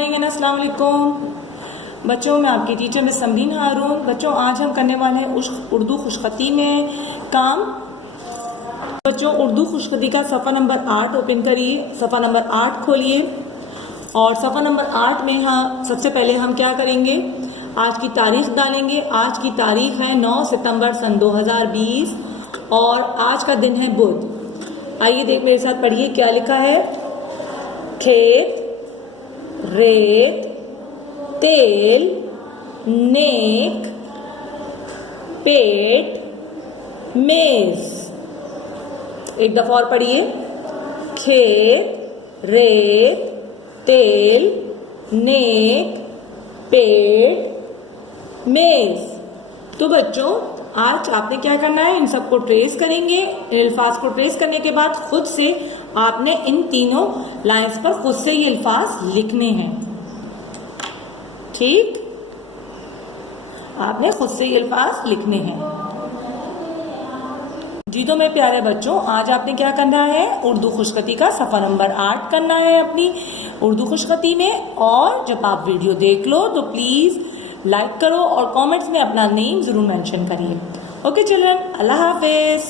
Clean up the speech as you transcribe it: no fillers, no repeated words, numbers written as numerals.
Morning and अस्सलाम वालेकुम बच्चों। मैं आपकी टीचर मिस समरीन हारून। बच्चों आज हम करने वाले हैं उर्दू खुशखती में काम। बच्चों उर्दू खुशखती का सफ़ा नंबर 8 ओपन करिए, सफ़ा नंबर 8 खोलिए और सफ़ा नंबर 8 में सबसे पहले हम क्या करेंगे, आज की तारीख डालेंगे। आज की तारीख है 9 सितंबर सन 2020 और आज का दिन है बुध। आइए देख मेरे साथ पढ़िए क्या लिखा है। खेत, रेत, तेल, नेक, पेट, मेज। एक दफा और पढ़िए। खेत, रेत, तेल, नेक, पेट, मेज। तो बच्चों आज आपने क्या करना है, इन सबको ट्रेस करेंगे। इन अल्फाज को ट्रेस करने के बाद खुद से आपने इन तीनों लाइंस पर खुद से ये अल्फाज लिखने हैं। ठीक, आपने खुद से ये अल्फाज लिखने हैं। जी तो मेरे प्यारे बच्चों, आज आपने क्या करना है, उर्दू खुशखती का सफ़ा नंबर 8 करना है अपनी उर्दू खुशखती में। और जब आप वीडियो देख लो तो प्लीज़ लाइक करो और कमेंट्स में अपना नेम ज़रूर मेंशन करिए। ओके चिल्ड्रन, अल्लाह हाफिज़।